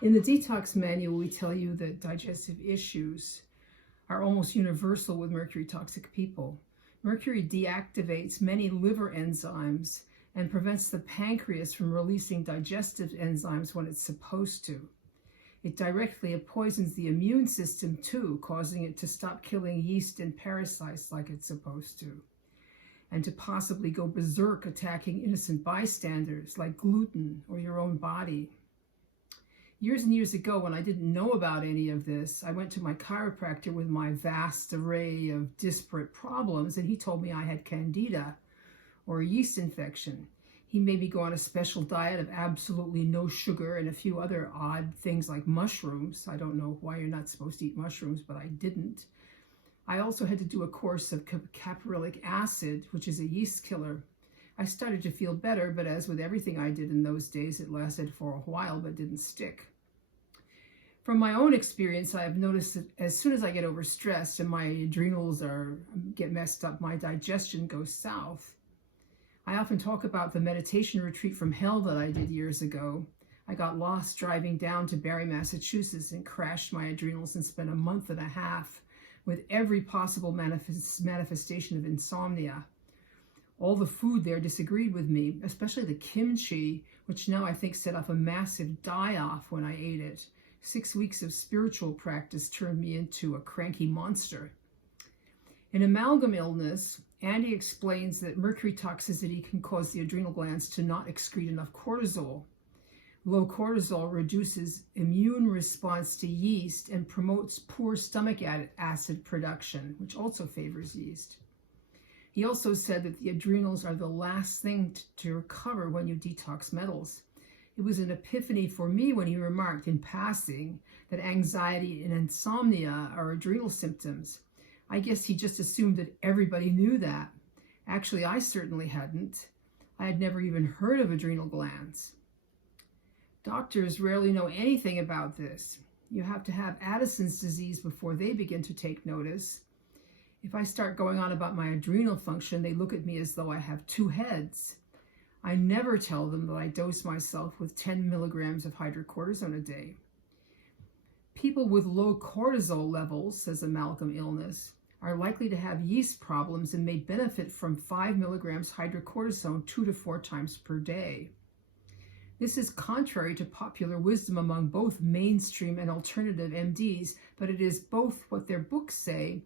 In the detox manual, we tell you that digestive issues are almost universal with mercury toxic people. Mercury deactivates many liver enzymes and prevents the pancreas from releasing digestive enzymes when it's supposed to. It directly poisons the immune system too, causing it to stop killing yeast and parasites like it's supposed to, and to possibly go berserk attacking innocent bystanders like gluten or your own body. Years and years ago, when I didn't know about any of this, I went to my chiropractor with my vast array of disparate problems, and he told me I had candida, or a yeast infection. He made me go on a special diet of absolutely no sugar and a few other odd things like mushrooms. I don't know why you're not supposed to eat mushrooms, but I didn't. I also had to do a course of caprylic acid, which is a yeast killer. I started to feel better, but as with everything I did in those days, it lasted for a while but didn't stick. From my own experience, I have noticed that as soon as I get overstressed and my adrenals get messed up, my digestion goes south. I often talk about the meditation retreat from hell that I did years ago. I got lost driving down to Barre, Massachusetts, and crashed my adrenals and spent a month and a half with every possible manifestation of insomnia. All the food there disagreed with me, especially the kimchi, which now I think set off a massive die-off when I ate it. 6 weeks of spiritual practice turned me into a cranky monster. In amalgam illness, Andy explains that mercury toxicity can cause the adrenal glands to not excrete enough cortisol. Low cortisol reduces immune response to yeast and promotes poor stomach acid production, which also favors yeast. He also said that the adrenals are the last thing to recover when you detox metals. It was an epiphany for me when he remarked in passing that anxiety and insomnia are adrenal symptoms. I guess he just assumed that everybody knew that. Actually, I certainly hadn't. I had never even heard of adrenal glands. Doctors rarely know anything about this. You have to have Addison's disease before they begin to take notice. If I start going on about my adrenal function, they look at me as though I have two heads. I never tell them that I dose myself with 10 milligrams of hydrocortisone a day. People with low cortisol levels, says amalgam illness, are likely to have yeast problems and may benefit from 5 milligrams hydrocortisone 2 to 4 times per day. This is contrary to popular wisdom among both mainstream and alternative MDs, but it is both what their books say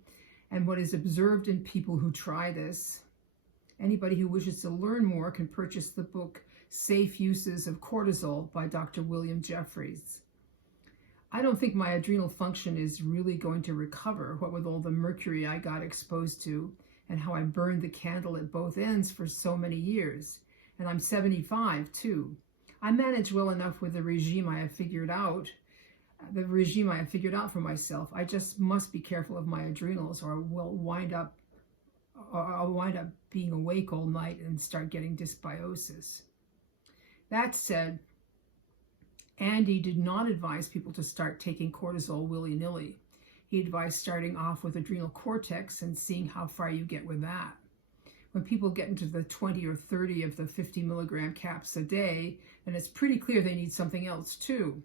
and what is observed in people who try this. Anybody who wishes to learn more can purchase the book Safe Uses of Cortisol by Dr. William Jeffries. I don't think my adrenal function is really going to recover, what with all the mercury I got exposed to and how I burned the candle at both ends for so many years. And I'm 75 too. I manage well enough with the regime I have figured out for myself. I just must be careful of my adrenals, or I'll wind up being awake all night and start getting dysbiosis. That said, Andy did not advise people to start taking cortisol willy-nilly. He advised starting off with adrenal cortex and seeing how far you get with that. When people get into the 20 or 30 of the 50 milligram caps a day, then it's pretty clear they need something else too.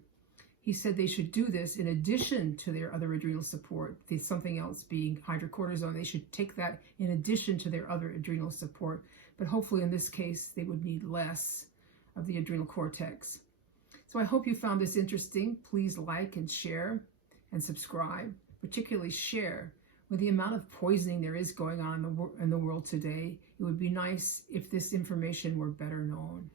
He said they should do this in addition to their other adrenal support, something else being hydrocortisone. They should take that in addition to their other adrenal support, but hopefully in this case they would need less of the adrenal cortex. So I hope you found this interesting. Please like and share and subscribe, particularly share. With the amount of poisoning there is going on in the world today, it would be nice if this information were better known.